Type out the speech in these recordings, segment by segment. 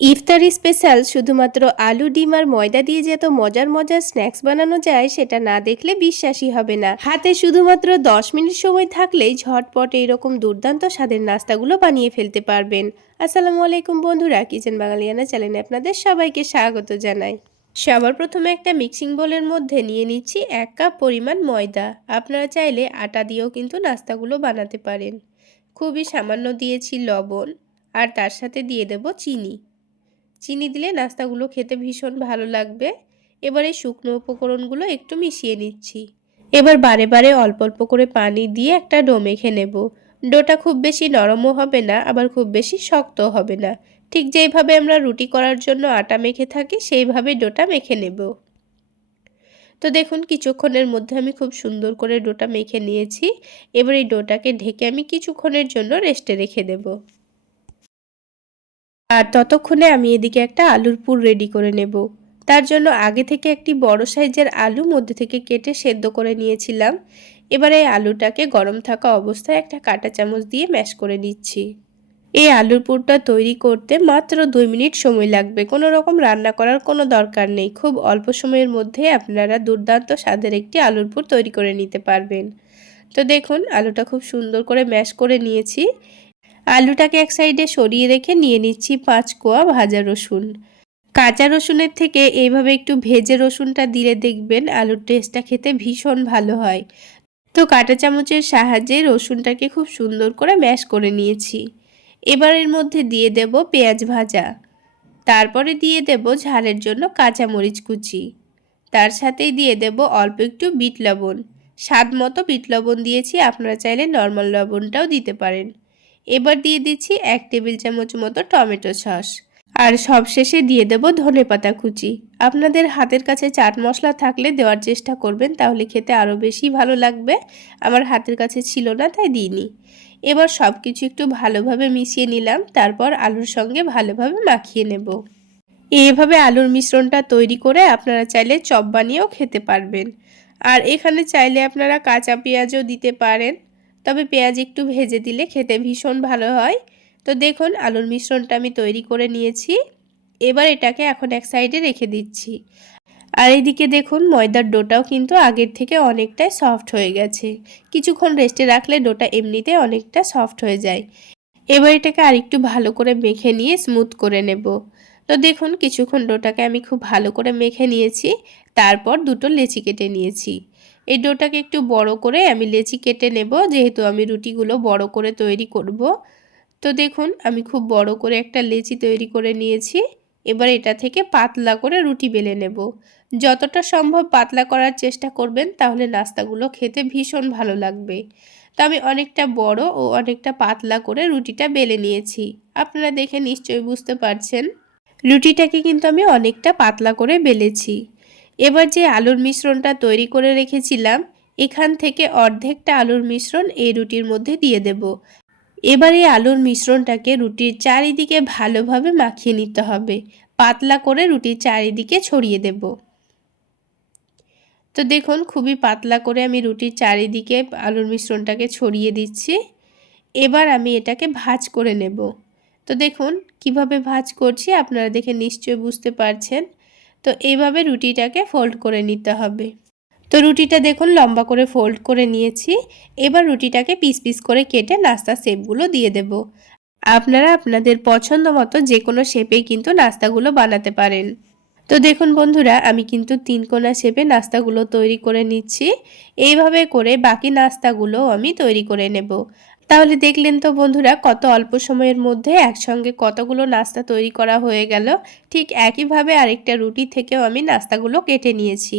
ইফতারি স্পেশাল শুধুমাত্র আলু ডিম আর ময়দা দিয়ে যে এত মজার মজার স্ন্যাক্স বানানো যায় সেটা না দেখলে বিশ্বাসই হবে না। হাতে শুধুমাত্র 10 মিনিট সময় থাকলেই ঝটপট এরকম দুর্দান্ত স্বাদের নাস্তাগুলো বানিয়ে ফেলতে পারবেন। আসসালামু আলাইকুম বন্ধুরা, কিচেন বাঙালিয়ানা চ্যানেলে আপনাদের সবাইকে স্বাগত জানাই। সবার প্রথমে একটা মিক্সিং বোলের মধ্যে নিয়ে নিচ্ছি 1 কাপ পরিমাণ ময়দা। আপনারা চাইলে আটা দিয়েও কিন্তু নাস্তাগুলো বানাতে পারেন। খুবই সামান্য দিয়েছি লবণ, আর তার সাথে দিয়ে দেব চিনি। চিনি দিলে নাস্তাগুলো খেতে ভীষণ ভালো লাগবে। এবারে শুকনো উপকরণগুলো একটু মিশিয়ে নিচ্ছি। এবার বারে বারে অল্প অল্প করে পানি দিয়ে একটা ডো মেখে নেব। ডোটা খুব বেশি নরমও হবে না, আবার খুব বেশি শক্তও হবে না। ঠিক যেইভাবে আমরা রুটি করার জন্য আটা মেখে থাকি সেইভাবে ডোটা মেখে নেব। তো দেখুন কিছুক্ষণের মধ্যে আমি খুব সুন্দর করে ডোটা মেখে নিয়েছি। এবার এই ডোটাকে ঢেকে আমি কিছুক্ষণের জন্য রেস্টে রেখে দেব। আর ততক্ষণে আমি এদিকে একটা আলুর পুর রেডি করে নেব। তার জন্য আগে থেকে একটি বড় সাইজের আলু মধ্যে থেকে কেটে সেদ্ধ করে নিয়েছিলাম। এবারে এই আলুটাকে গরম থাকা অবস্থায় একটা কাঁটা চামচ দিয়ে ম্যাশ করে নিচ্ছি। এই আলুর পুরটা তৈরি করতে মাত্র 2 মিনিট সময় লাগবে। কোনো রকম রান্না করার কোনো দরকার নেই। খুব অল্প সময়ের মধ্যে আপনারা দুর্দান্ত স্বাদের একটি আলুর পুর তৈরি করে নিতে পারবেন। তো দেখুন আলুটা খুব সুন্দর করে ম্যাশ করে নিয়েছি। আলুটাকে এক সাইডে সরিয়ে রেখে নিয়ে নিচ্ছি 5 কোয়া ভাজা রসুন। কাঁচা রসুনের থেকে এইভাবে একটু ভেজে রসুনটা দিলে দেখবেন আলুর টেস্টটা খেতে ভীষণ ভালো হয়। তো কাঁটা চামচের সাহায্যে রসুনটাকে খুব সুন্দর করে ম্যাশ করে নিয়েছি। এবার এর মধ্যে দিয়ে দেব পেঁয়াজ ভাজা, তারপরে দিয়ে দেব ঝালের জন্য কাঁচা মরিচ কুচি, তার সাথেই দিয়ে দেব অল্প একটু বিট লবণ। স্বাদ মতো বিট লবণ দিয়েছি, আপনারা চাইলে নর্মাল লবণটাও দিতে পারেন। এবার দিয়ে দিচ্ছি 1 টেবিল চামচ মতো টমেটো সস, আর সবশেষে দিয়ে দেব ধনেপাতা কুচি। আপনাদের হাতের কাছে চাট মশলা থাকলে দেওয়ার চেষ্টা করবেন, তাহলে খেতে আরও বেশি ভালো লাগবে। আমার হাতের কাছে ছিল না তাই দিইনি। এবার সব কিছু একটু ভালোভাবে মিশিয়ে নিলাম, তারপর আলুর সঙ্গে ভালোভাবে মাখিয়ে নেব। এইভাবে আলুর মিশ্রণটা তৈরি করে আপনারা চাইলে চপ বানিয়েও খেতে পারবেন। আর এখানে চাইলে আপনারা কাঁচা পেঁয়াজও দিতে পারেন, তবে পেঁয়াজ একটু ভেজে দিলে খেতে ভীষণ ভালো হয়। তো দেখুন আলুর মিশ্রণটা আমি তৈরি করে নিয়েছি। এবার এটাকে এখন এক সাইডে রেখে দিচ্ছি। আর এইদিকে দেখুন ময়দার ডোটাও কিন্তু আগের থেকে অনেকটাই সফট হয়ে গেছে। কিছুক্ষণ রেস্টে রাখলে ডোটা এমনিতে অনেকটা সফট হয়ে যায়। এবার এটাকে আরেকটু ভালো করে মেখে নিয়ে স্মুথ করে নেব। তো দেখুন কিছুক্ষণ ডোটাকে আমি খুব ভালো করে মেখে নিয়েছি। তারপর দুটো লেচি কেটে নিয়েছি। এই ডোটাকে একটু বড় করে আমি লেচি কেটে নেব, যেহেতু আমি রুটিগুলো বড় করে তৈরি করব। তো দেখুন আমি খুব বড় করে একটা লেচি তৈরি করে নিয়েছি। এবার এটা থেকে পাতলা করে রুটি বেলে নেব। যতটা সম্ভব পাতলা করার চেষ্টা করবেন, তাহলে নাস্তাগুলো খেতে ভীষণ ভালো লাগবে। তো আমি অনেকটা বড় ও অনেকটা পাতলা করে রুটিটা বেলে নিয়েছি। আপনারা দেখে নিশ্চয়ই বুঝতে পারছেন। রুটিটাকে কিন্তু আমি অনেকটা পাতলা করে বেলেছি। এবার যে আলুর মিশ্রণটা তৈরি করে রেখেছিলাম, এখান থেকে অর্ধেকটা আলুর মিশ্রণ এই রুটির মধ্যে দিয়ে দেব। এবার এই আলুর মিশ্রণটাকে রুটির চারিদিকে ভালোভাবে মাখিয়ে নিতে হবে। পাতলা করে রুটির চারিদিকে ছড়িয়ে দেব। তো দেখুন খুবই পাতলা করে আমি রুটির চারিদিকে আলুর মিশ্রণটাকে ছড়িয়ে দিচ্ছি। এবার আমি এটাকে ভাঁজ করে নেব। তো দেখুন কিভাবে ভাঁজ করছি আপনারা দেখে নিশ্চয়ই বুঝতে পারছেন। তো এইভাবে রুটিটাকে ফোল্ড করে নিতে হবে। তো রুটিটা দেখুন লম্বা করে ফোল্ড করে নিয়েছি। এবার রুটিটাকে পিস পিস করে কেটে নাস্তার শেপগুলো দিয়ে দেব। আপনারা আপনাদের পছন্দ মতো যে কোনো শেপেই কিন্তু নাস্তাগুলো বানাতে পারেন। তো দেখুন বন্ধুরা আমি কিন্তু 3 কোনা শেপে নাস্তাগুলো তৈরি করে নিচ্ছি। এইভাবে করে বাকি নাস্তাগুলো আমি তৈরি করে নেব। তাহলে দেখলেন তো বন্ধুরা কত অল্প সময়ের মধ্যে একসঙ্গে কতগুলো নাস্তা তৈরি করা হয়ে গেল। ঠিক একইভাবে আরেকটা রুটি থেকেও আমি নাস্তাগুলো কেটে নিয়েছি।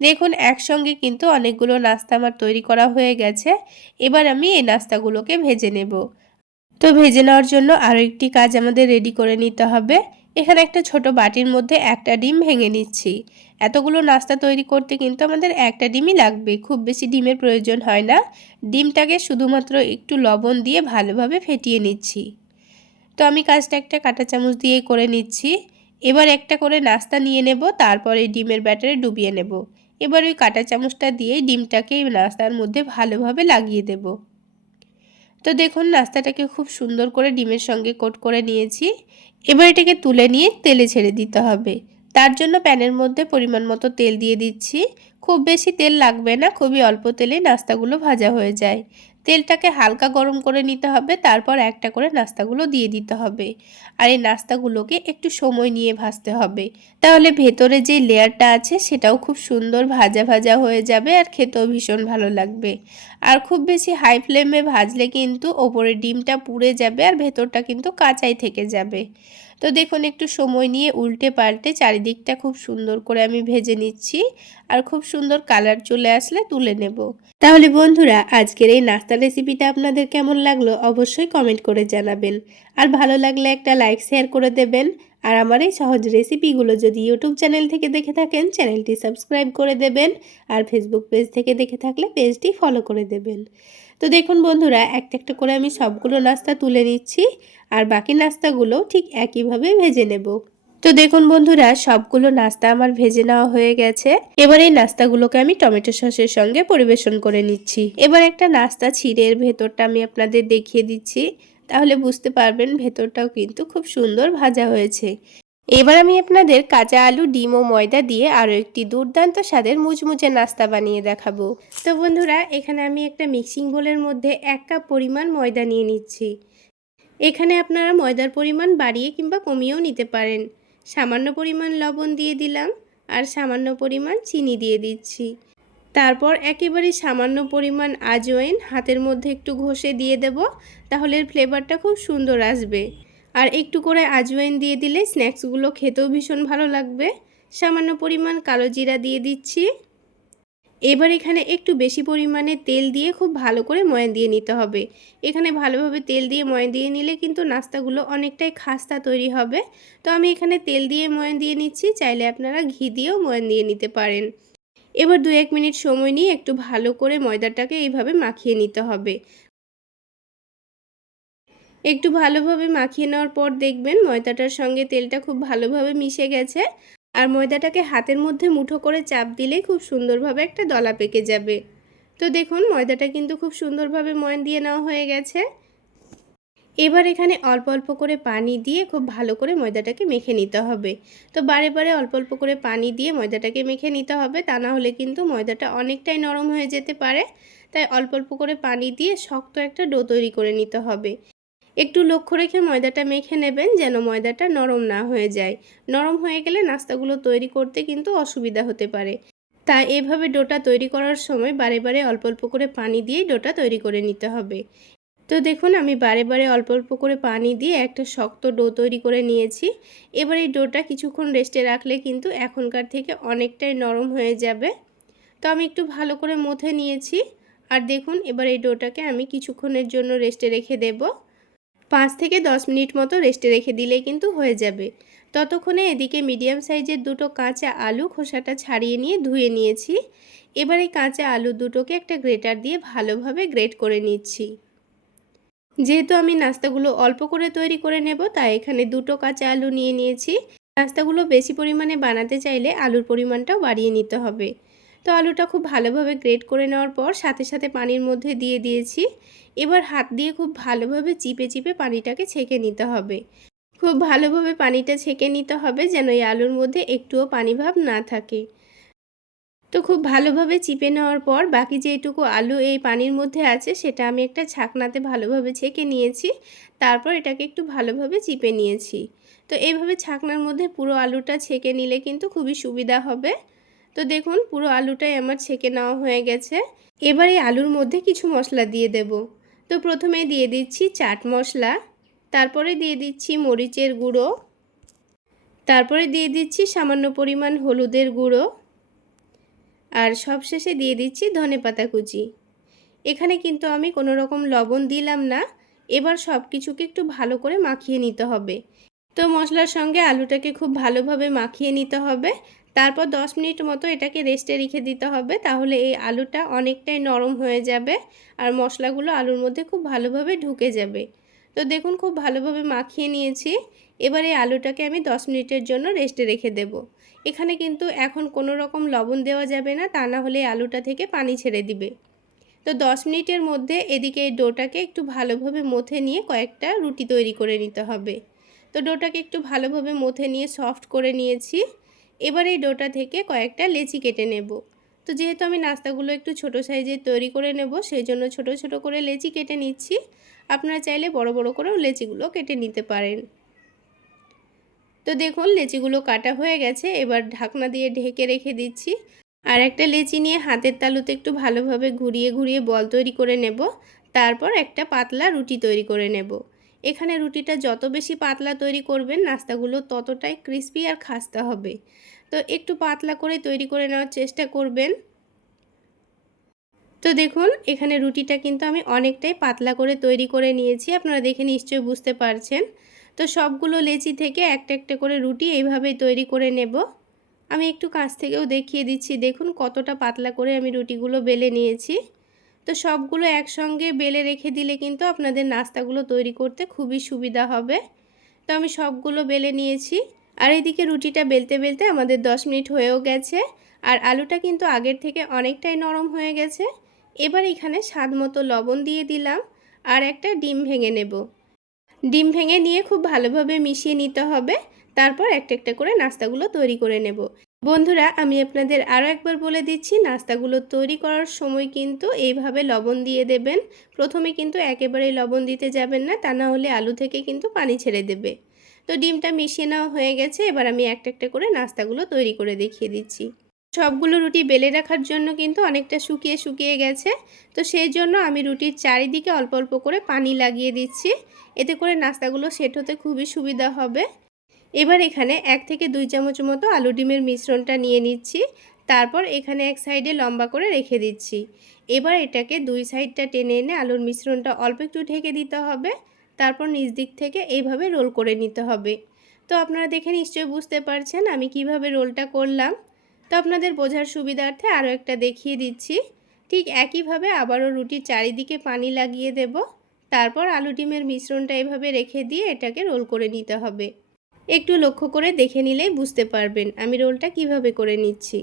দেখুন একসঙ্গে কিন্তু অনেকগুলো নাস্তা আমার তৈরি করা হয়ে গেছে। এবার আমি এই নাস্তাগুলোকে ভেজে নেব। তো ভেজে নেওয়ার জন্য আরও একটি কাজ আমাদের রেডি করে নিতে হবে। এখানে একটা ছোট বাটির মধ্যে একটা ডিম ভেঙে নিচ্ছি। এতগুলো নাস্তা তৈরি করতে কিন্তু আমাদের একটা ডিমই লাগবে, খুব বেশি ডিমের প্রয়োজন হয় না। ডিমটাকে শুধুমাত্র একটু লবণ দিয়ে ভালোভাবে ফেটিয়ে নিচ্ছি। তো আমি কাজটা একটা কাঁটা চামচ দিয়ে করে নিচ্ছি। এবার একটা করে নাস্তা নিয়ে নেব, তারপরে ডিমের ব্যাটারে ডুবিয়ে নেব। এবার ওই কাঁটা চামচটা দিয়ে ডিমটাকে নাস্তার মধ্যে ভালোভাবে লাগিয়ে দেব। তো দেখুন নাস্তাটাকে খুব সুন্দর করে ডিমের সঙ্গে কোট করে নিয়েছি। এবার এটাকে তুলে নিয়ে তেলে ছেড়ে দিতে হবে। তার জন্য প্যানের মধ্যে পরিমাণ মতো তেল দিয়ে দিচ্ছি। খুব বেশি তেল লাগবে না, খুবই অল্প তেলেই নাস্তাগুলো ভাজা হয়ে যায়। তেলটাকে হালকা গরম করে নিতে হবে, তারপর একটা করে নাস্তাগুলো দিয়ে দিতে হবে। আর এই নাস্তাগুলোকে একটু সময় নিয়ে ভাজতে হবে, তাহলে ভেতরে যে লেয়ারটা আছে সেটাও খুব সুন্দর ভাজা ভাজা হয়ে যাবে আর খেতেও ভীষণ ভালো লাগবে। আর খুব বেশি হাই ফ্লেমে ভাজলে কিন্তু ওপরের ডিমটা পুড়ে যাবে আর ভেতরটা কিন্তু কাঁচাই থেকে যাবে। তো দেখুন একটু সময় নিয়ে উল্টে পাল্টে চারিদিকটা খুব সুন্দর করে আমি ভেজে নিচ্ছি। আর খুব সুন্দর কালার চলে আসলে তুলে নেব। তাহলে বন্ধুরা, আজকের এই নাস্তা রেসিপিটা আপনাদের কেমন লাগলো অবশ্যই কমেন্ট করে জানাবেন। আর ভালো লাগলে একটা লাইক শেয়ার করে দেবেন। আর আমার এই সহজ রেসিপিগুলো যদি ইউটিউব চ্যানেল থেকে দেখে থাকেন চ্যানেলটি সাবস্ক্রাইব করে দেবেন। আর ফেসবুক পেজ থেকে দেখে থাকলে পেজটি ফলো করে দেবেন। তো দেখুন বন্ধুরা, একটা একটা করে আমি সবগুলো নাস্তা তুলে নিচ্ছি আর বাকি নাস্তাগুলো ঠিক একইভাবে ভেজে নেব। তো দেখুন বন্ধুরা, সবগুলো নাস্তা আমার ভেজে নেওয়া হয়ে গেছে। এবার এই নাস্তাগুলোকে আমি টমেটো সসের সঙ্গে পরিবেশন করে নিচ্ছি। এবার একটা নাস্তা ছিঁড়ে এর ভেতরটা আমি আপনাদের দেখিয়ে দিচ্ছি, তাহলে বুঝতে পারবেন ভেতরটাও কিন্তু খুব সুন্দর ভাজা হয়েছে। এবার আমি আপনাদের কাঁচা আলু, ডিম ও ময়দা দিয়ে আরও একটি দুর্দান্ত স্বাদের মুচমুচে নাস্তা বানিয়ে দেখাবো। তো বন্ধুরা, এখানে আমি একটা মিক্সিং বোলের মধ্যে 1 কাপ পরিমাণ ময়দা নিয়ে নিচ্ছি। এখানে আপনারা ময়দার পরিমাণ বাড়িয়ে কিংবা কমিয়েও নিতে পারেন। সামান্য পরিমাণ লবণ দিয়ে দিলাম আর সামান্য পরিমাণ চিনি দিয়ে দিচ্ছি। তারপর একেবারে সামান্য পরিমাণ আজওয়াইন হাতের মধ্যে একটু ঘষে দিয়ে দেব, তাহলে এর ফ্লেভারটা খুব সুন্দর আসবে। আর একটু করে আজওয়াইন দিয়ে দিলে স্ন্যাক্সগুলো খেতেও ভীষণ ভালো লাগবে। সামান্য পরিমাণ কালো জিরা দিয়ে দিচ্ছি। এবার এখানে একটু বেশি পরিমাণে তেল দিয়ে খুব ভালো করে ময়ান দিয়ে নিতে হবে। এখানে ভালোভাবে তেল দিয়ে ময়ান দিয়ে নিলে কিন্তু নাস্তাগুলো অনেকটাই খাস্তা তৈরি হবে। তো আমি এখানে তেল দিয়ে ময়ান দিয়ে নিচ্ছি, চাইলে আপনারা ঘি দিয়েও ময়ান দিয়ে নিতে পারেন। এবার 2-1 মিনিট সময় নিয়ে একটু ভালো করে ময়দাটাকে এইভাবে মাখিয়ে নিতে হবে। একটু ভালোভাবে মাখিয়ে নেওয়ার পর দেখবেন ময়দাটার সঙ্গে তেলটা খুব ভালোভাবে মিশে গেছে। আর ময়দাটাকে হাতের মধ্যে মুঠো করে চাপ দিলেই খুব সুন্দরভাবে একটা দলা পেকে যাবে। তো দেখুন ময়দাটা কিন্তু খুব সুন্দরভাবে ময়ান দিয়ে নেওয়া হয়ে গেছে। এবার এখানে অল্প অল্প করে পানি দিয়ে খুব ভালো করে ময়দাটাকে মেখে নিতে হবে। তো বারে বারে অল্প অল্প করে পানি দিয়ে ময়দাটাকে মেখে নিতে হবে, তা না হলে কিন্তু ময়দাটা অনেকটাই নরম হয়ে যেতে পারে। তাই অল্প অল্প করে পানি দিয়ে শক্ত একটা ডো তৈরি করে নিতে হবে। একটু লক্ষ্য রেখে ময়দাটা মেখে নেবেন যেন ময়দাটা নরম না হয়ে যায়। নরম হয়ে গেলে নাস্তাগুলো তৈরি করতে কিন্তু অসুবিধা হতে পারে। তাই এভাবে ডোটা তৈরি করার সময় বারে বারে অল্প অল্প করে পানি দিয়ে ডোটা তৈরি করে নিতে হবে। তো দেখুন আমি বারে বারে অল্প অল্প করে পানি দিয়ে একটা শক্ত ডো তৈরি করে নিয়েছি। এবার এই ডোটা কিছুক্ষণ রেস্টে রাখলে কিন্তু এখনকার থেকে অনেকটাই নরম হয়ে যাবে। তো আমি একটু ভালো করে মথে নিয়েছি। আর দেখুন এবার এই ডোটাকে আমি কিছুক্ষণের জন্য রেস্টে রেখে দেব। 5 থেকে 10 মিনিট মতো রেস্টে রেখে দিলেই কিন্তু হয়ে যাবে। ততক্ষণে এদিকে মিডিয়াম সাইজের দুটো কাঁচা আলু খোসাটা ছাড়িয়ে নিয়ে ধুয়ে নিয়েছি। এবার এই কাঁচা আলু দুটোকে একটা গ্রেটার দিয়ে ভালোভাবে গ্রেট করে নিচ্ছি। যেহেতু আমি নাস্তাগুলো অল্প করে তৈরি করে নেব, তাই এখানে দুটো কাঁচা আলু নিয়ে নিয়েছি। নাস্তাগুলো বেশি পরিমাণে বানাতে চাইলে আলুর পরিমাণটাও বাড়িয়ে নিতে হবে। তো আলুটা খুব ভালোভাবে গ্রেট করে নেওয়ার পর সাথে সাথে পানির মধ্যে দিয়ে দিয়েছি। এবার হাত দিয়ে খুব ভালোভাবে চিপে চিপে পানিটাকে ছেঁকে নিতে হবে। খুব ভালোভাবে পানিটা ছেঁকে নিতে হবে যেন এই আলুর মধ্যে একটুও পানি ভাব না থাকে। তো খুব ভালোভাবে চিপে নেওয়ার পর বাকি যেটুকু আলু এই পানির মধ্যে আছে সেটা আমি একটা ছাকনাতে ভালোভাবে ছেঁকে নিয়েছি। তারপর এটাকে একটু ভালোভাবে চিপে নিয়েছি। তো এইভাবে ছাকনার মধ্যে পুরো আলুটা ছেঁকে নিলে কিন্তু খুবই সুবিধা হবে। তো দেখুন পুরো আলুটাই আমার ছেঁকে নেওয়া হয়ে গেছে। এবার এই আলুর মধ্যে কিছু মশলা দিয়ে দেব। তো প্রথমে দিয়ে দিচ্ছি চাট মশলা, তারপরে দিয়ে দিচ্ছি মরিচের গুঁড়ো, তারপরে দিয়ে দিচ্ছি সামান্য পরিমাণ হলুদের গুঁড়ো, আর সবশেষে দিয়ে দিচ্ছি ধনেপাতা কুচি। এখানে কিন্তু আমি কোনো রকম লবণ দিলাম না। এবার সব কিছুকে একটু ভালো করে মাখিয়ে নিতে হবে। তো মশলার সঙ্গে আলুটাকে খুব ভালোভাবে মাখিয়ে নিতে হবে। তারপর 10 মিনিট মতো এটাকে রেস্টে রেখে দিতে হবে, তাহলে এই আলুটা অনেকটাই নরম হয়ে যাবে আর মশলাগুলো আলুর মধ্যে খুব ভালোভাবে ঢুকে যাবে। তো দেখুন খুব ভালোভাবে মাখিয়ে নিয়েছি। এবার এই আলুটাকে আমি 10 মিনিটের জন্য রেস্টে রেখে দেব। এখানে কিন্তু এখন কোনো রকম লবণ দেওয়া যাবে না, তা না হলে আলুটা থেকে পানি ছেড়ে দিবে। তো 10 মিনিটের মধ্যে এদিকে এই ডোটাকে একটু ভালোভাবে মথে নিয়ে কয়েকটা রুটি তৈরি করে নিতে হবে। তো ডোটাকে একটু ভালোভাবে মথে নিয়ে সফট করে নিয়েছি। এবার এই ডোটা থেকে কয়েকটা লেচি কেটে নেব। তো যেহেতু আমি নাস্তাগুলো একটু ছোট সাইজে তৈরি করে নেব, সেই জন্য ছোট ছোট করে লেচি কেটে নিচ্ছি। আপনারা চাইলে বড় বড় করেও লেচিগুলো কেটে নিতে পারেন। তো দেখুন লেচিগুলো কাটা হয়ে গেছে। এবার ঢাকনা দিয়ে ঢেকে রেখে দিচ্ছি। আর একটা লেচি নিয়ে হাতের তালুতে একটু ভালোভাবে ঘুরিয়ে ঘুরিয়ে বল তৈরি করে নেব। তারপর একটা পাতলা রুটি তৈরি করে নেব। এখানে রুটিটা যত বেশি পাতলা তৈরি করবেন নাস্তাগুলো ততটাই ক্রিস্পি আর খাস্তা হবে। তো একটু পাতলা করে তৈরি করে নেওয়ার চেষ্টা করবেন। তো দেখুন এখানে রুটিটা কিন্তু আমি অনেকটাই পাতলা করে তৈরি করে নিয়েছি, আপনারা দেখে নিশ্চয়ই বুঝতে পারছেন। তো সবগুলো লেচি থেকে একটা একটা করে রুটি এইভাবেই তৈরি করে নেব। আমি একটু কাছ থেকেও দেখিয়ে দিচ্ছি, দেখুন কতটা পাতলা করে আমি রুটিগুলো বেলে নিয়েছি। তো সবগুলো একসঙ্গে বেলে রেখে দিলে কিন্তু আপনাদের নাস্তাগুলো তৈরি করতে খুবই সুবিধা হবে। তো আমি সবগুলো বেলে নিয়েছি। আর এদিকে রুটিটা বেলতে বেলতে আমাদের 10 মিনিট হয়েও গেছে। আর আলুটা কিন্তু আগের থেকে অনেকটাই নরম হয়ে গেছে। এবার এখানে স্বাদ মতো লবণ দিয়ে দিলাম আর একটা ডিম ভেঙে নেব। ডিম ভেঙে নিয়ে খুব ভালোভাবে মিশিয়ে নিতে হবে। তারপর একটা একটা করে নাস্তাগুলো তৈরি করে নেব। বন্ধুরা আমি আপনাদের আরও একবার বলে দিচ্ছি, নাস্তাগুলো তৈরি করার সময় কিন্তু এইভাবে লবণ দিয়ে দেবেন। প্রথমে কিন্তু একেবারেই লবণ দিতে যাবেন না, তা না হলে আলু থেকে কিন্তু পানি ছেড়ে দেবে। তো ডিমটা মিশিয়ে নেওয়া হয়ে গেছে। এবার আমি একটা একটা করে নাস্তাগুলো তৈরি করে দেখিয়ে দিচ্ছি। সবগুলো রুটি বেলে রাখার জন্য কিন্তু অনেকটা শুকিয়ে শুকিয়ে গেছে। তো সেই জন্য আমি রুটির চারিদিকে অল্প অল্প করে পানি লাগিয়ে দিচ্ছি। এতে করে নাস্তাগুলো সেট হতে খুবই সুবিধা হবে। এবার এখানে 1 থেকে 2 চামচ মতো আলু ডিমের মিশ্রণটা নিয়ে নিচ্ছি। তারপর এখানে এক সাইডে লম্বা করে রেখে দিচ্ছি। এবার এটাকে 2 সাইডটা টেনে এনে আলুর মিশ্রণটা অল্প একটু ঢেকে দিতে হবে। তারপর নিচ দিক থেকে এইভাবে রোল করে নিতে হবে। তো আপনারা দেখে নিশ্চয়ই বুঝতে পারছেন আমি কিভাবে রোলটা করলাম। তো আপনাদের বোঝার সুবিধার্থে আরও একটা দেখিয়ে দিচ্ছি। ঠিক একইভাবে আবারও রুটির চারিদিকে পানি লাগিয়ে দেব। তারপর আলু ডিমের মিশ্রণটা এভাবে রেখে দিয়ে এটাকে রোল করে নিতে হবে। একটু লক্ষ্য করে দেখে নিলেই বুঝতে পারবেন আমি রোলটা কিভাবে করে নিচ্ছি।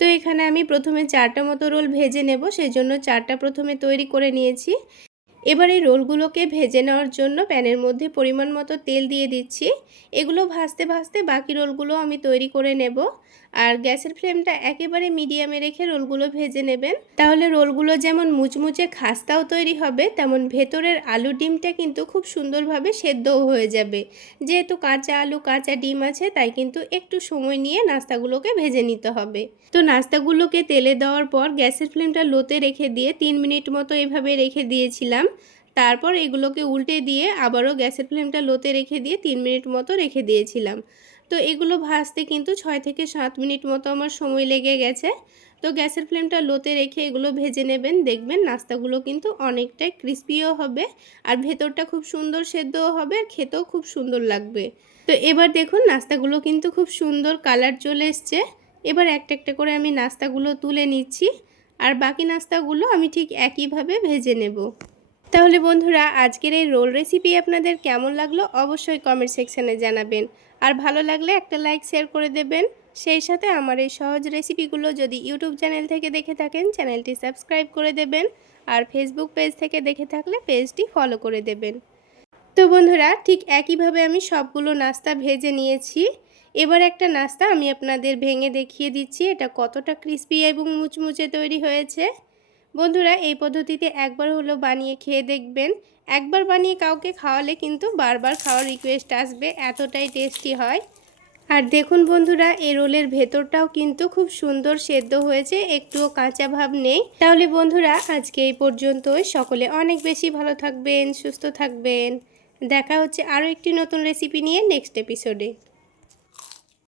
তো এখানে আমি প্রথমে 4টা মতো রোল ভেজে নেব, সেই জন্য 4টা প্রথমে তৈরি করে নিয়েছি। এবার এই রোলগুলোকে ভেজে নেওয়ার জন্য প্যানের মধ্যে পরিমাণ মতো তেল দিয়ে দিচ্ছি। এগুলো ভাজতে ভাজতে বাকি রোলগুলো আমি তৈরি করে নেব। আর গ্যাসের ফ্লেমটা একেবারে মিডিয়ামে রেখে রোলগুলো ভেজে নেবেন। তাহলে রোলগুলো যেমন মুচমুচে খাস্তাও তৈরি হবে, তেমন ভেতরের আলু ডিমটা কিন্তু খুব সুন্দরভাবে সেদ্ধও হয়ে যাবে। যেহেতু কাঁচা আলু কাঁচা ডিম আছে, তাই কিন্তু একটু সময় নিয়ে নাস্তাগুলোকে ভেজে নিতে হবে। তো নাস্তাগুলোকে তেলে দেওয়ার পর গ্যাসের ফ্লেমটা লোতে রেখে দিয়ে 3 মিনিট মতো এভাবে রেখে দিয়েছিলাম। তারপর এগুলোকে উল্টে দিয়ে আবারও গ্যাসের ফ্লেমটা লোতে রেখে দিয়ে 3 মিনিট মতো রেখে দিয়েছিলাম। তো এগুলো ভাজতে কিন্তু 6 থেকে 7 মিনিট মতো আমার সময় লেগে গেছে। তো গ্যাসের ফ্লেমটা লোতে রেখে এগুলো ভেজে নেবেন, দেখবেন নাস্তাগুলো কিন্তু অনেকটাই ক্রিস্পিও হবে আর ভেতরটা খুব সুন্দর সেদ্ধও হবে আর খেতেও খুব সুন্দর লাগবে। তো এবার দেখুন নাস্তাগুলো কিন্তু খুব সুন্দর কালার চলে এসছে। এবার একটা একটা করে আমি নাস্তাগুলো তুলে নিচ্ছি আর বাকি নাস্তাগুলো আমি ঠিক একইভাবে ভেজে নেব। তাহলে বন্ধুরা আজকের এই রোল রেসিপি আপনাদের কেমন লাগলো অবশ্যই কমেন্ট সেকশানে জানাবেন। আর ভালো লাগলে একটা লাইক শেয়ার করে দেবেন। সেই সাথে আমার এই সহজ রেসিপিগুলো যদি ইউটিউব চ্যানেল থেকে দেখে থাকেন চ্যানেলটি সাবস্ক্রাইব করে দেবেন। আর ফেসবুক পেজ থেকে দেখে থাকলে পেজটি ফলো করে দেবেন। তো বন্ধুরা ঠিক একইভাবে আমি সবগুলো নাস্তা ভেজে নিয়েছি। এবার একটা নাস্তা আমি আপনাদের ভেঙে দেখিয়ে দিচ্ছি এটা কতটা ক্রিস্পি এবং মুচমুচে তৈরি হয়েছে। বন্ধুরা এই পদ্ধতিতে একবার হলো বানিয়ে খেয়ে দেখবেন। একবার বানিয়ে কাউকে খাওয়ালে কিন্তু বারবার খাওয়ার রিকোয়েস্ট আসবে, এতটাই টেস্টি হয়। আর দেখুন বন্ধুরা এই রোলের ভেতরটাও কিন্তু খুব সুন্দর সেদ্ধ হয়েছে, একটুও কাঁচা ভাব নেই। তাহলে বন্ধুরা আজকে এই পর্যন্তই। সকলে অনেক বেশি ভালো থাকবেন, সুস্থ থাকবেন। দেখা হচ্ছে আরও একটি নতুন রেসিপি নিয়ে নেক্সট এপিসোডে।